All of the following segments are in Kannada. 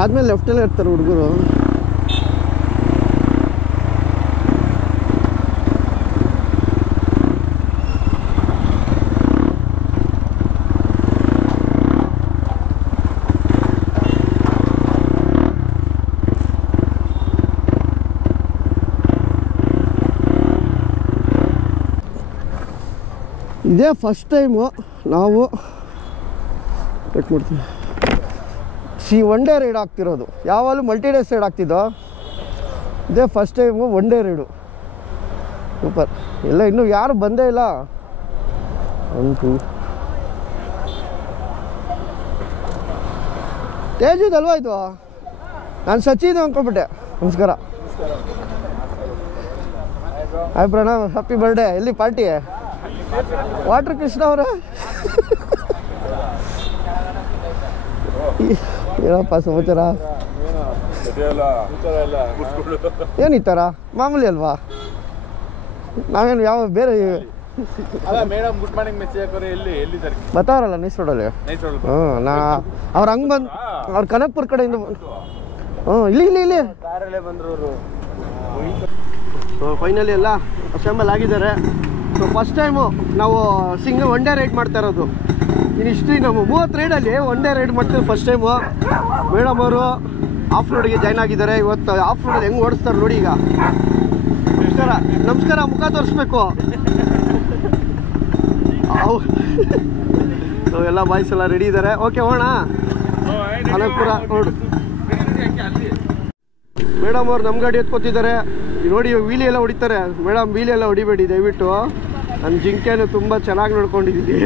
ಆದಮೇಲೆ ಲೆಫ್ಟಲ್ಲೇ ಇರ್ತಾರೆ ಹುಡುಗರು. ಇದೇ ಫಸ್ಟ್ ಟೈಮು ನಾವು ಕಟ್ ಮಾಡ್ತೀವಿ ಒನ್ ಡೇ ರೈಡ್ ಆಗ್ತಿರೋದು. ಯಾವಾಗಲೂ ಮಲ್ಟಿ ಡೇಸ್ ರೈಡ್ ಆಗ್ತಿದ್ದೋ, ಇದೇ first time one day raid. Super. ಎಲ್ಲ ಇನ್ನೂ ಯಾರು ಬಂದೇ ಇಲ್ಲ. ಅಂಟು ತೇಜುದಲ್ವಾ ಇದು? ನಾನು ಸಚಿನ್ ಅಂದ್ಕೊಂಡ್ಬಿಟ್ಟೆ. ನಮಸ್ಕಾರ. Hi Pranam, happy birthday. ಎಲ್ಲಿ ಪಾರ್ಟಿ? ವಾಟರ್ ಕೃಷ್ಣ ಅವರ ಏನಪ್ಪ ಸಮಾಚಾರ? ಏನು ಈ ಥರ ಮಾಮೂಲಿ ಅಲ್ವಾ? ನಾವೇನು ಯಾವ ಬೇರೆ ಬರ್ತಾವ್ರಲ್ಲ ನೈಸ್ ರೋಡಲ್ಲಿ. ನಾ ಅವ್ರು ಹಂಗೆ ಬಂದು ಅವ್ರು ಕನಕ್ಪುರ ಕಡೆಯಿಂದ ಇಲ್ಲಿ ಸೊ ಫೈನಲಿ ಎಲ್ಲ ಅಸೆಂಬಲ್ ಆಗಿದ್ದಾರೆ. ಸೊ ಫಸ್ಟ್ ಟೈಮು ನಾವು ಸಿಂಗಲ್ ಒನ್ ಡೇ ರೈಡ್ ಮಾಡ್ತಾ ಇರೋದು. ಇನ್ನು ಇಷ್ಟು ನಮ್ಮ 30 ರೈಡಲ್ಲಿ ಒನ್ ಡೇ ರೈಡ್ ಮಾಡ್ತೀವಿ ಫಸ್ಟ್ ಟೈಮು. ಮೇಡಮ್ ಅವರು ಆಫ್ ರೋಡಿಗೆ ಜಾಯ್ನ್ ಆಗಿದ್ದಾರೆ. ಇವತ್ತು ಆಫ್ ರೋಡಲ್ಲಿ ಹೆಂಗೆ ಓಡಿಸ್ತಾರೆ ನೋಡಿ. ಈಗ ನಮಸ್ಕಾರ ಮುಖ ತೋರಿಸ್ಬೇಕು. ಸೊ ಎಲ್ಲ ಬಾಯ್ಸ್ ಎಲ್ಲ ರೆಡಿ ಇದ್ದಾರೆ. ಓಕೆ ಹೋಗೋಣ ಅನಂತಪುರ ರೋಡ್. ಮೇಡಮ್ ಅವ್ರು ನಮ್ಮ ಗಾಡಿ ಎತ್ಕೊತಿದ್ದಾರೆ ನೋಡಿ. ವೀಲಿ ಎಲ್ಲ ಹೊಡಿತಾರೆ. ಮೇಡಮ್ ವೀಲಿ ಎಲ್ಲ ಹೊಡಿಬೇಡಿ ದಯವಿಟ್ಟು. ನನ್ನ ಜಿಂಕೆನೂ ತುಂಬ ಚೆನ್ನಾಗಿ ನೋಡ್ಕೊಂಡಿದ್ದೀನಿ.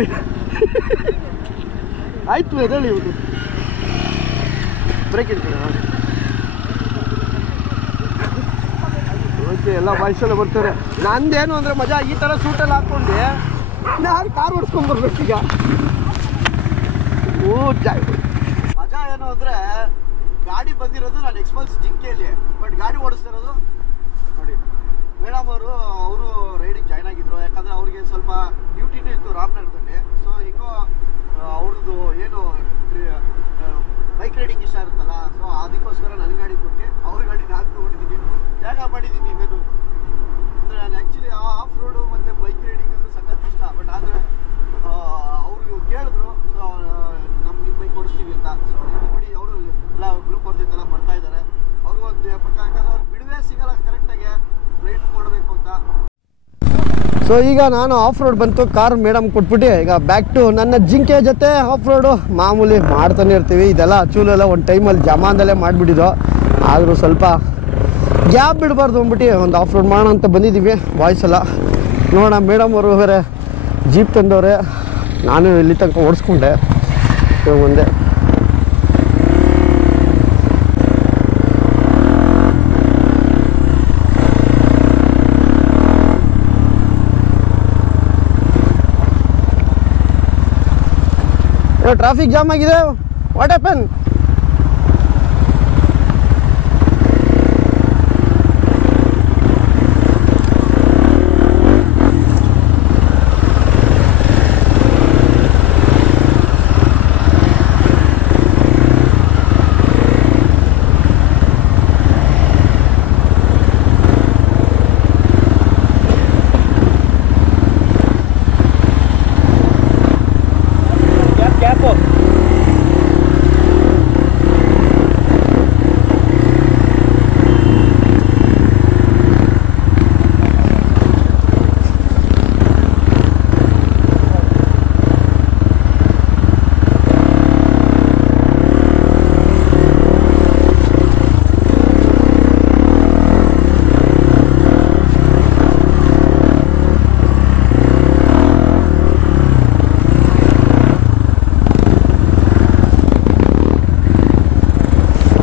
ಆಯ್ತು ಎದೇಳಿ ಇವತ್ತು ಬ್ರೇಕ್ ಇಡ್ತೀನಿ. ಓಕೆ ಎಲ್ಲ ಬಾಯ್ಸ್ ಎಲ್ಲ ಬರ್ತಾರೆ. ನಂದೇನು ಅಂದರೆ ಮಜಾ ಈ ಥರ ಸೂಟಲ್ಲಿ ಹಾಕ್ಕೊಂಡೆ ನಾನು ಕಾರ್ ಓಡಿಸ್ಕೊಂಡ್ಬರ್ಬೇಕೀಗ. ಮಜಾ ಏನು ಅಂದರೆ ಗಾಡಿ ಬಂದಿರೋದು ನಾನು ಎಕ್ಸ್ಪಲ್ಸ್ ಜಿಂಕೆಯಲ್ಲಿ, ಬಟ್ ಗಾಡಿ ಓಡಿಸ್ತಿರೋದು ನೋಡಿ. ಮೇಡಮ್ ಅವರು ರೈಡಿಗೆ ಜಾಯ್ನ್ ಆಗಿದ್ರು. ಯಾಕಂದರೆ ಅವ್ರಿಗೆ ಸ್ವಲ್ಪ ಡ್ಯೂಟಿನೂ ಇತ್ತು ರಾಮನಗರದಲ್ಲಿ. ಸೊ ಈಗ ಅವ್ರದ್ದು ಏನು ಬೈಕ್ ರೈಡಿಂಗ್ ಇಷ್ಟ ಇರುತ್ತಲ್ಲ, ಸೊ ಅದಕ್ಕೋಸ್ಕರ ನನ್ನ ಗಾಡಿ ಕೊಟ್ಟು ಅವ್ರ ಗಾಡಿ ನಾನು ತೊಗೊಂಡಿದ್ದೀನಿ. ಯಾಕೆ ಮಾಡಿದ್ದೀನಿ ನಾನು ಅಂದರೆ ನಾನು ಆ್ಯಕ್ಚುಲಿ ಆಫ್ ರೋಡು ಮತ್ತು ಬೈಕ್ ರೈಡಿಂಗ್ ಅಂದರೆ ಸಖತ್ ಇಷ್ಟ. ಬಟ್ ಆದರೆ ಅವರು ಕೇಳಿದ್ರು, ಸೊ ನಮ್ಗೆ ಬೈಕ್ ಓಡಿಸ್ತೀವಿ ಅಂತ. ಸೊ ನೋಡಿ ಅವರು ಎಲ್ಲ ಗ್ರೂಪ್ ಅವ್ರ ಜೊತೆ ಎಲ್ಲ ಬರ್ತಾ ಇದ್ದಾರೆ. ಅವ್ರಿಗೂ ಒಂದು ಪಕ್ಕ, ಯಾಕಂದ್ರೆ ಅವ್ರು ಬಿಡುವೆ ಸಿಗಲ್ಲ ಕರೆಕ್ಟಾಗಿ ರೈಡ್ ಕೊಡಬೇಕು ಅಂತ. ಸೊ ಈಗ ನಾನು ಆಫ್ ರೋಡ್ ಬಂತು, ಕಾರ್ ಮೇಡಮ್ ಕೊಟ್ಬಿಟ್ಟು ಈಗ ಬ್ಯಾಕ್ ಟು ನನ್ನ ಜಿಂಕೆ ಜೊತೆ ಆಫ್ ರೋಡು. ಮಾಮೂಲಿ ಮಾಡ್ತಾನೆ ಇರ್ತೀವಿ ಇದೆಲ್ಲ. ಆ್ಯಕ್ಚುಲಿ ಎಲ್ಲ ಒಂದು ಟೈಮಲ್ಲಿ ಜಮಾನದಲ್ಲೇ ಮಾಡಿಬಿಟ್ಟಿದ್ದು. ಆದರೂ ಸ್ವಲ್ಪ ಗ್ಯಾಪ್ ಬಿಡಬಾರ್ದು ಅಂದ್ಬಿಟ್ಟು ಒಂದು ಆಫ್ ರೋಡ್ ಮಾಡೋಣ ಅಂತ ಬಂದಿದ್ದೀವಿ ಬಾಯ್ಸ್ ಎಲ್ಲ. ನೋಡೋಣ, ಮೇಡಮ್ ಅವರು ಬೇರೆ ಜೀಪ್ ತಂದವ್ರೆ, ನಾನು ಇಲ್ಲಿ ತನಕ ಓಡಿಸ್ಕೊಂಡೆ ಮುಂದೆ. ಟ್ರಾಫಿಕ್ ಜಾಮ್ ಆಗಿದೆ. What happen?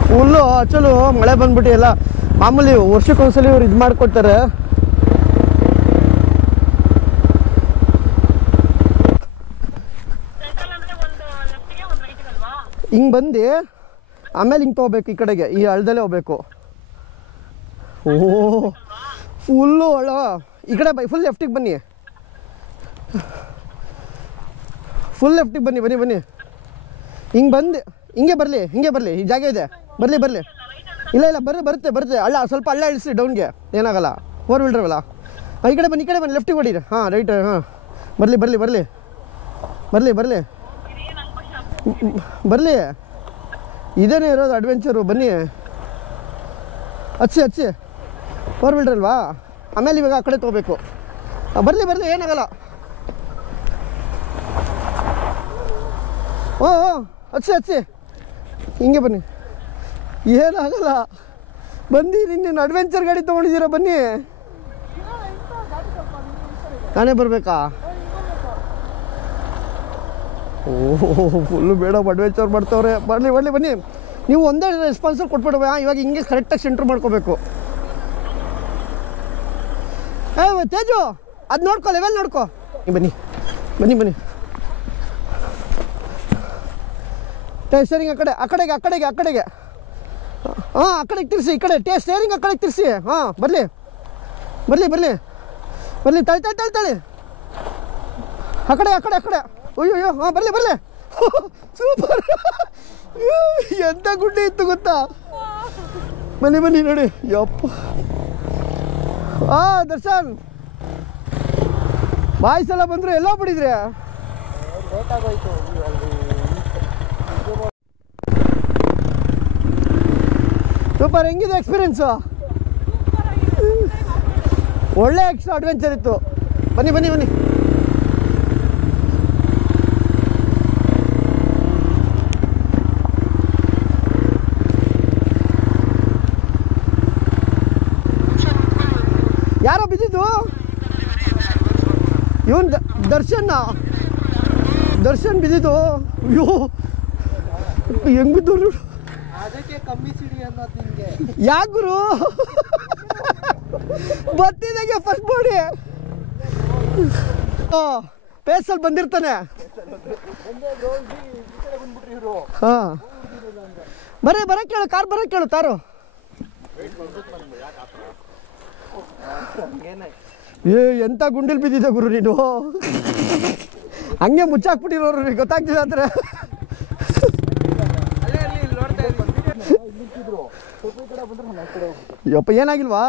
ಫುಲ್ಲು ಆಚಲು ಮಳೆ ಬಂದ್ಬಿಟ್ಟು ಎಲ್ಲ ಮಾಮೂಲಿ ವರ್ಷಕ್ಕೊಂದ್ಸಲಿ ಇವ್ರು ಇದು ಮಾಡ್ಕೊಡ್ತಾರೆ. ಹಿಂಗೆ ಬಂದು ಆಮೇಲೆ ಹಿಂಗೆ ತೊಗೋಬೇಕು, ಈ ಕಡೆಗೆ ಈ ಹಳ್ಳದಲ್ಲೇ ಹೋಗ್ಬೇಕು. ಓಹ್ ಫುಲ್ಲು ಹಳ್ಳ. ಈ ಕಡೆ ಫುಲ್ ಲೆಫ್ಟಿಗೆ ಬನ್ನಿ, ಫುಲ್ ಲೆಫ್ಟಿಗೆ ಬನ್ನಿ ಬನ್ನಿ ಬನ್ನಿ. ಹಿಂಗೆ ಬಂದು ಹಿಂಗೆ ಬರಲಿ ಈ ಜಾಗ ಇದೆ. ಬರಲಿ ಬರಲಿ. ಇಲ್ಲ ಇಲ್ಲ ಬರುತ್ತೆ ಅಲ್ಲ ಸ್ವಲ್ಪ ಅಲ್ಲ ಇಳಿಸಿ ಡೌನ್ಗೆ, ಏನಾಗಲ್ಲ. 4 ವೀಲರ್ ಅಲ್ಲ. ಈ ಕಡೆ ಬನ್ನಿ ಲೆಫ್ಟಿಗೆ ಹೊಡೀರಿ. ಹಾಂ ರೈಟ್. ಹಾಂ ಬರಲಿ ಇದೇನೇ ಇರೋದು ಅಡ್ವೆಂಚರು. ಬನ್ನಿ ಹಚ್ಚಿ 4 ವೀಲರ್ ಅಲ್ವಾ. ಆಮೇಲೆ ಇವಾಗ ಆ ಕಡೆ ತೊಗೋಬೇಕು. ಬರಲಿ ಏನಾಗಲ್ಲ. ಓ ಹಚ್ಚಿ ಹಿಂಗೆ ಬನ್ನಿ, ಏನಾಗಲ್ಲ. ಬನ್ನಿ, ನಿನ್ನೇನು ಅಡ್ವೆಂಚರ್ ಗಾಡಿ ತೊಗೊಂಡಿದ್ದೀರಾ? ಬನ್ನಿ. ನಾನೇ ಬರಬೇಕಾ? ಓಹ್ ಫುಲ್ಲು ಮೇಡಮ್ ಅಡ್ವೆಂಚರ್ ಮಾಡ್ತವ್ರೆ. ಬನ್ನಿ. ನೀವು ಒಂದೇ ರೆಸ್ಪಾನ್ಸರ್ ಕೊಟ್ಬಿಡ್ಬೇ. ಇವಾಗ ಹಿಂಗೆ ಕರೆಕ್ಟಾಗಿ ಸೆಂಟ್ರ್ ಮಾಡ್ಕೋಬೇಕು. ತೇಜು ಅದು ನೋಡ್ಕೊ, ಲೆವೆಲ್ ನೋಡ್ಕೊ. ಬನ್ನಿ. ಸ್ಟೇರಿಂಗ್ ಆ ಕಡೆಗೆ. ಹಾಂ ಆ ಕಡೆಗೆ ತಿರ್ಸಿ. ಈ ಕಡೆ ಸ್ಟೇರಿಂಗ್ ಆ ಕಡೆಗೆ ತಿರ್ಸಿ. ಹಾಂ ಬರಲಿ. ತಳಿ ಆ ಕಡೆ. ಅಯ್ಯೋ ಹಾಂ ಬರಲಿ. ಸೂಪರ್. ಎಂಥ ಗುಡ್ಡೆ ಇತ್ತು ಗೊತ್ತಾ? ಬನ್ನಿ ನೋಡಿ. ಯಪ್ಪ ದರ್ಶನ್ ಬಾಯ್ಸ್ ಎಲ್ಲ ಬಂದರು. ಎಲ್ಲ ಬಿಡಿದ್ರಿ? ಸೂಪರ್. ಹೆಂಗಿದೆ ಎಕ್ಸ್ಪೀರಿಯನ್ಸು? ಒಳ್ಳೆ ಎಕ್ಸ್ಟ್ರಾ ಅಡ್ವೆಂಚರ್ ಇತ್ತು. ಬನ್ನಿ. ಯಾರೋ ಬಿದ್ದಿದ್ದು? ಇವನ್ ದರ್ಶನ್ ಬಿದ್ದಿದ್ದು. ಅಯ್ಯೋ ಹೆಂಗ್ ಬಿದ್ದು. ಅದಕ್ಕೆ ಕಮ್ಮಿ ಸಿಡಿ ಅನ್ನೋದು ನಿಮಗೆ. ಯಾಕೆ ಗುರು? ಬರ್ತಿದ್ದಾಗೆ ಫಸ್ಟ್ ಬೋಡಿ ಪೇಸಲ್ಲಿ ಬಂದಿರ್ತಾನೆ. ಹಾಂ ಬರಕ್ಕೆ ಕೇಳು, ಕಾರ್ ಬರಕ್ಕೆ ಕೇಳು. ತಾರು ಎಂಥ ಗುಂಡಿಲ್ ಬಿದ್ದಿದ್ದೆ ಗುರು ನೀನು. ಹಂಗೆ ಮುಚ್ಚಾಕ್ಬಿಟ್ಟಿರೋರು ಗೊತ್ತಾಗ್ತಿಲ್ಲ ಅಂದ್ರೆ. ಯಪ್ಪ ಏನಾಗಿಲ್ವಾ?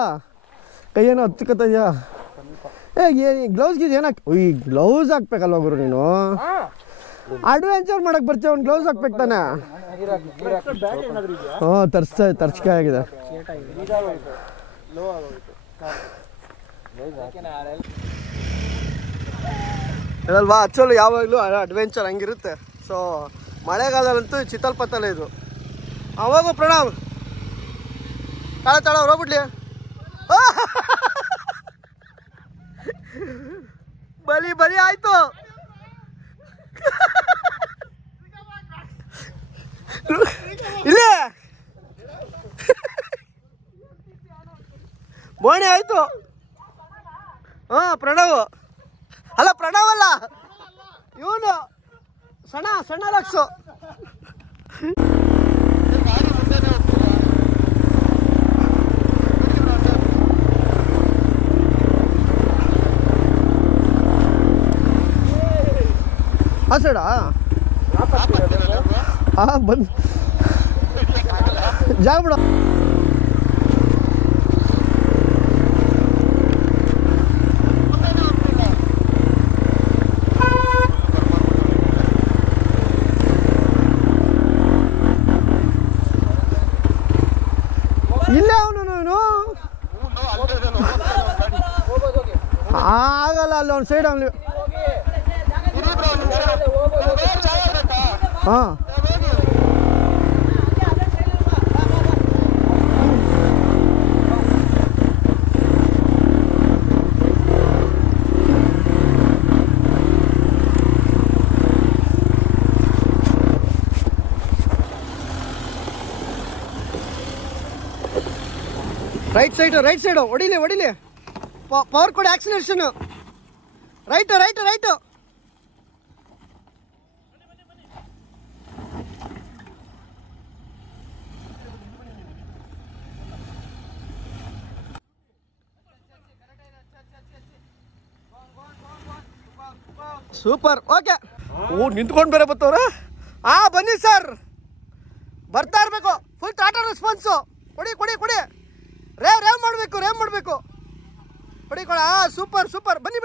ಕೈಯೇನೋ ಹಚ್ಕತ್ತಯ್ಯ. ಗ್ಲೌಸ್ ಗ್ಲೌಸ್ ಹಾಕ್ಬೇಕಲ್ವ ಗುರು ನೀನು? ಅಡ್ವೆಂಚರ್ ಮಾಡಕ್ ಬರ್ತೀವಿ, ಅವ್ನು ಗ್ಲೌಸ್ ಹಾಕ್ಬೇಕು ತಾನೆ. ಹಾಂ ತರ್ಚಿಕೆ ಆಗಿದೆ. ಅಲ್ವಾ ಆಕ್ಚುಲಿ ಯಾವಾಗಲೂ ಅಡ್ವೆಂಚರ್ ಹಂಗಿರುತ್ತೆ. ಸೊ ಮಳೆಗಾಲದಂತೂ ಚಿತ್ತಲ್ಪತ್ತಲ್ಲ ಇದು. ಅವಾಗ ಪ್ರಣಾಮ್ ತಾಳ ಹೋಗ್ಬಿಡ್ಲಿ. ಬಲಿ ಆಯ್ತು. ಇಲ್ಲೇ ಬೋಣಿ ಆಯ್ತು. ಹಾಂ ಪ್ರಣವ್ ಅಲ್ಲ ಇವನು ಸಣ್ಣ ಲಕ್ಸು. ಆ ಸೈಡಾ? ಹಾಂ ಬಂದು ಜಾಗ ಬಿಡ. ಇಲ್ಲೇ ಅವನು ಆಗಲ್ಲ. ಅಲ್ಲಿ ಒಂದು ಸೈಡ್ ಅವನು. ಹಾಂ ರೈಟ್ ಸೈಡು ಹೊಡಿಲಿ. ಪವರ್ ಕೊಡಿ, ಆಕ್ಸಿಲೇಷನ್. Right super. ಓಕೆ. ನಿಂತ್ಕೊಂಡು ಬೇರೆ ಬರ್ತವ್ರ. ಬನ್ನಿ ಸರ್. ಬರ್ತಾ ಇರಬೇಕು. Full Tata response. ಕೊಡಿ ಕೊಡಿ ಕೊಡಿ. ರೇವ್ ಮಾಡಬೇಕು. ಕೊಡಿ ಕೊಡ. ಸೂಪರ್. ಬನ್ನಿ.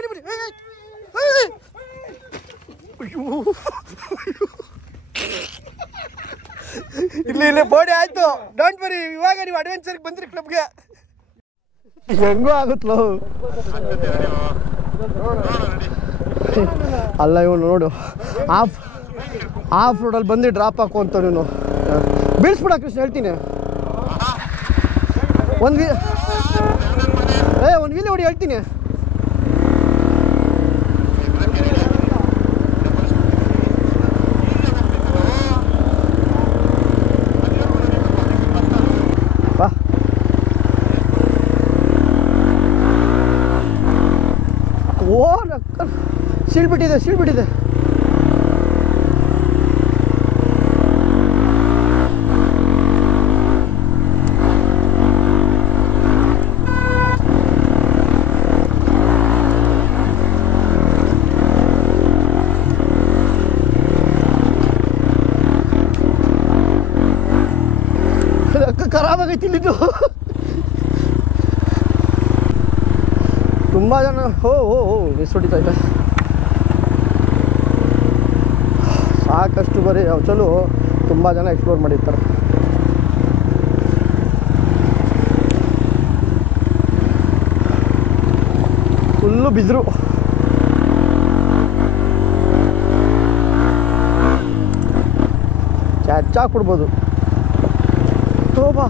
ಇಲ್ಲಿ ಬೋಡಿ ಆಯ್ತು. Don't worry. ಇವಾಗ ನೀವು ಅಡ್ವೆಂಚರ್ಗೆ ಬಂದ್ರಿ ಕ್ಲಬ್ಗೆ. ಹೆಂಗೋ ಆಗುತ್ತಲೋ. ಅಲ್ಲ ಇವನು ನೋಡು, ಆಫ್ ರೋಡಲ್ಲಿ ಬಂದು ಡ್ರಾಪ್ ಹಾಕು ಅಂತ ನೀನು ಬೀಳ್ಸ್ಬಿಡ ಕೃಷ್ಣ. ಹೇಳ್ತೀನಿ ಒಂದು ವೀಲ್ ಹೊಡಿ ಹೇಳ್ತೀನಿ. ಬಾ. ಓ ಸೀಳ್ಬಿಟ್ಟಿದೆ. ಖರಾಬ್ ಆಗೈತಿ ಇಲ್ಲಿದ್ದು. ತುಂಬ ಜನ ಮಿಸ್ ಹೊಡಿತೈತೆ. ಸಾಕಷ್ಟು ಬರೀ ಚಲೋ ತುಂಬ ಜನ ಎಕ್ಸ್ಪ್ಲೋರ್ ಮಾಡಿರ್ತಾರೆ. ಫುಲ್ಲು ಬಿದ್ರು. ಚಾಚಾ ಕೊಡ್ಬೋದು. Toba.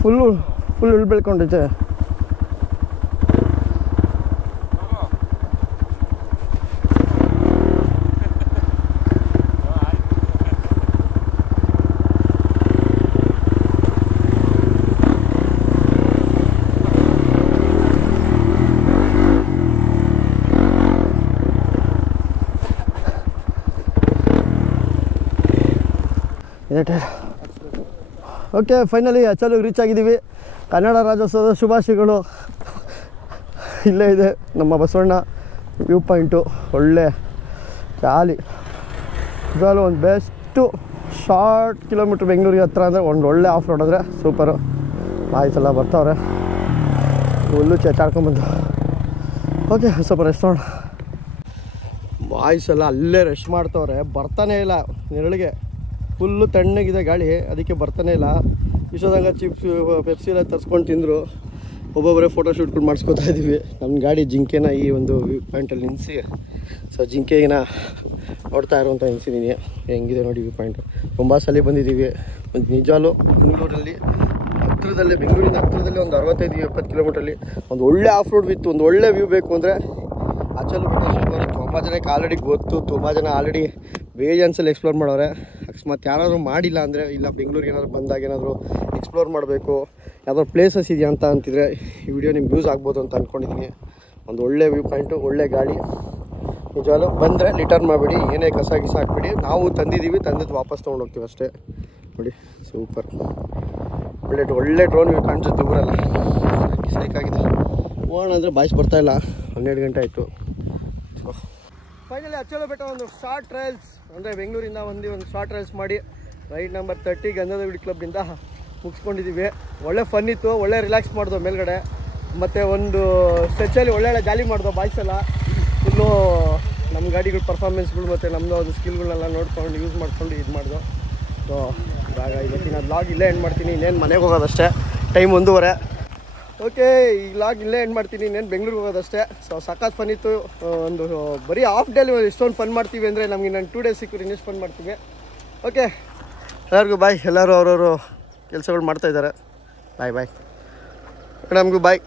Full ಇಳು ಬೆಳ್ಕೊಂಡೈತೆ. Okay, finally ಅಚಲಿಗೆ reach ಆಗಿದ್ದೀವಿ. ಕನ್ನಡ ರಾಜ್ಯೋತ್ಸವದ ಶುಭಾಶಯಗಳು. ಇಲ್ಲೇ ಇದೆ ನಮ್ಮ ಬಸವಣ್ಣ ವ್ಯೂ ಪಾಯಿಂಟು. ಒಳ್ಳೆ ಜಾಲಿ. ಇದರಲ್ಲೂ ಒಂದು ಬೆಸ್ಟು ಶಾರ್ಟ್ ಕಿಲೋಮೀಟ್ರ್ ಬೆಂಗಳೂರಿಗೆ ಹತ್ರ ಅಂದರೆ ಒಂದು ಒಳ್ಳೆ ಆಫ್ ರೋಡ್ ಅಂದರೆ ಸೂಪರು. ಬಾಯ್ಸ್ ಎಲ್ಲ ಬರ್ತಾವ್ರೆ, ಹುಲ್ಲು ಚೆಚ್ಚಾಡ್ಕೊಂಬಂದು. ಓಕೆ, ಸ್ವಲ್ಪ ರೆಸ್ಟ್ ಮಾಡೋಣ. ಬಾಯ್ಸ್ ಎಲ್ಲ ಅಲ್ಲೇ ರೆಸ್ಟ್ ಮಾಡ್ತವ್ರೆ, ಬರ್ತಾನೇ ಇಲ್ಲ ನೆರಳಿಗೆ. ಫುಲ್ಲು ತಣ್ಣಗಿದೆ ಗಾಳಿ, ಅದಕ್ಕೆ ಬರ್ತಾನೆ ಇಲ್ಲ. ಇಷ್ಟೊಂದಂಗೆ ಚಿಪ್ಸ್ ಪೆಪ್ಸಿ ಎಲ್ಲ ತರಿಸ್ಕೊಂಡು ತಿಂದರು. ಒಬ್ಬೊಬ್ಬರೇ ಫೋಟೋ ಶೂಟ್ಗಳು ಮಾಡಿಸ್ಕೊತಾ ಇದ್ದೀವಿ. ನಮ್ಮ ಗಾಡಿ ಜಿಂಕೆನ ಈ ಒಂದು ವ್ಯೂ ಪಾಯಿಂಟಲ್ಲಿ ನಿಲ್ಲಿಸಿ, ಸೊ ಜಿಂಕೆನ ನೋಡ್ತಾ ಇರುವಂಥ ನಿಲ್ಸಿದ್ದೀನಿ. ಹೆಂಗಿದೆ ನೋಡಿ ವ್ಯೂ ಪಾಯಿಂಟು. ತುಂಬ ಸಲ ಬಂದಿದ್ದೀವಿ. ಒಂದು ನಿಜಾಲು ಬೆಂಗಳೂರಲ್ಲಿ ಹತ್ತಿರದಲ್ಲೇ ಬೆಂಗಳೂರಿಂದ ಹತ್ತಿರದಲ್ಲೇ ಒಂದು 65-70 ಕಿಲೋಮೀಟ್ರಲ್ಲಿ ಒಂದು ಒಳ್ಳೆ ಆಫ್ ರೋಡ್ ವಿತ್ ಒಂದು ಒಳ್ಳೆ ವ್ಯೂ ಬೇಕು ಅಂದರೆ ಅಚಲು ಬೆಟ್ಟ ಸೂಪರ್. ತುಂಬ ಜನಕ್ಕೆ ಆಲ್ರೆಡಿ ಗೊತ್ತು, ತುಂಬ ಜನ ಆಲ್ರೆಡಿ ಬೇಜಾನ್ಸಲ್ಲಿ ಎಕ್ಸ್ಪ್ಲೋರ್ ಮಾಡೋರೆ. ಅಕಸ್ಮಾತ್ ಯಾರಾದರೂ ಮಾಡಿಲ್ಲ ಅಂದರೆ, ಇಲ್ಲ ಬೆಂಗಳೂರಿಗೆ ಏನಾದರೂ ಬಂದಾಗ ಏನಾದರೂ ಎಕ್ಸ್ಪ್ಲೋರ್ ಮಾಡಬೇಕು, ಯಾವ್ದಾದ್ರು ಪ್ಲೇಸಸ್ ಇದೆಯಾ ಅಂತ ಅಂತಿದ್ರೆ ಈ ವಿಡಿಯೋ ನಿಮ್ಗೆ ಯೂಸ್ ಆಗ್ಬೋದು ಅಂತ ಅಂದ್ಕೊಂಡಿದ್ದೀನಿ. ಒಂದು ಒಳ್ಳೆ ವ್ಯೂ ಪಾಯಿಂಟು, ಒಳ್ಳೆ ಗಾಡಿ. ನಿಜವಾಗ್ಲೂ ಬಂದರೆ ರಿಟರ್ನ್ ಮಾಡಿಬಿಡಿ, ಏನೇ ಕಸ ಗಿಸ ಹಾಕ್ಬಿಡಿ. ನಾವು ತಂದಿದ್ದೀವಿ, ತಂದಿದ್ದು ವಾಪಸ್ ತೊಗೊಂಡೋಗ್ತೀವಿ ಅಷ್ಟೇ. ನೋಡಿ ಸೂಪರ್, ಒಳ್ಳೆ ಡ್ರೋನ್ ವ್ಯೂ ಕಾಣಿಸುತ್ತೆ ಊರಲ್ಲ. ಸೈಕಾಗಿದೆ. ಹೋಗೋಣ ಅಂದರೆ ಬಾಯ್ಸ್ ಬರ್ತಾಯಿಲ್ಲ, 12 ಗಂಟೆ ಆಯಿತು. ಫೈನಲಿ ಅಚ್ಚಲ ಬೆಟ್ಟ ಒಂದು ಶಾರ್ಟ್ ಟ್ರಯಲ್ಸ್ ಅಂದರೆ ಬೆಂಗಳೂರಿಂದ ಒಂದು ಶಾರ್ಟ್ ಟ್ರಯಲ್ಸ್ ಮಾಡಿ ರೈಡ್ ನಂಬರ್ 30 ಗಂಧದ ಗುಡಿ ಕ್ಲಬ್ಬಿಂದ ಮುಗಿಸ್ಕೊಂಡಿದ್ದೀವಿ. ಒಳ್ಳೆ ಫನ್ ಇತ್ತು, ಒಳ್ಳೆ ರಿಲ್ಯಾಕ್ಸ್ ಮಾಡಿದ್ವು ಮೇಲ್ಗಡೆ. ಮತ್ತು ಒಂದು ಸ್ಟ್ರೆಚ್ಚಲ್ಲಿ ಒಳ್ಳೆ ಜಾಲಿ ಮಾಡಿದ್ವು ಬಾಯ್ಸ್ ಎಲ್ಲ. ಫುಲ್ಲು ನಮ್ಮ ಗಾಡಿಗಳ ಪರ್ಫಾರ್ಮೆನ್ಸ್ಗಳು ಮತ್ತು ನಮ್ಮದು ಒಂದು ಸ್ಕಿಲ್ಗಳನ್ನೆಲ್ಲ ನೋಡ್ಕೊಂಡು ಯೂಸ್ ಮಾಡ್ಕೊಂಡು ಇದು ಮಾಡಿದ್ವು. ಸೊ ಇವಾಗ ಇವತ್ತಿನ ಬ್ಲಾಗ್ ಇಲ್ಲೇ ಎಂಡ್ ಮಾಡ್ತೀನಿ. ಇನ್ನೇನು ಮನೆಗೆ ಹೋಗೋದಷ್ಟೇ, ಟೈಮ್ 1:30. ಓಕೆ, ಈ ವ್ಲಾಗ್ ಇಲ್ಲೇ ಎಂಡ್ ಮಾಡ್ತೀನಿ. ಇನ್ನೇನು ಬೆಂಗಳೂರಿಗೆ ಹೋಗೋದಷ್ಟೇ. ಸೊ ಸಖತ್ ಫನ್ ಇತ್ತು. ಒಂದು ಬರೀ ಹಾಫ್ ಡೇಲಿ ಎಷ್ಟೊಂದು ಫನ್ ಮಾಡ್ತೀವಿ ಅಂದರೆ ನಮಗೆ ನಾನು 2 ಡೇಸ್ ಸಿಕ್ಕರು ಇನ್ನೆಷ್ಟು ಫನ್ ಮಾಡ್ತೀವಿ. ಓಕೆ, ಎಲ್ಲರಿಗೂ ಬಾಯ್. ಎಲ್ಲರೂ ಅವ್ರವರು ಕೆಲಸಗಳು ಮಾಡ್ತಾಯಿದ್ದಾರೆ. ಬಾಯ್ ಬಾಯ್. ನಮಗೂ ಬಾಯ್.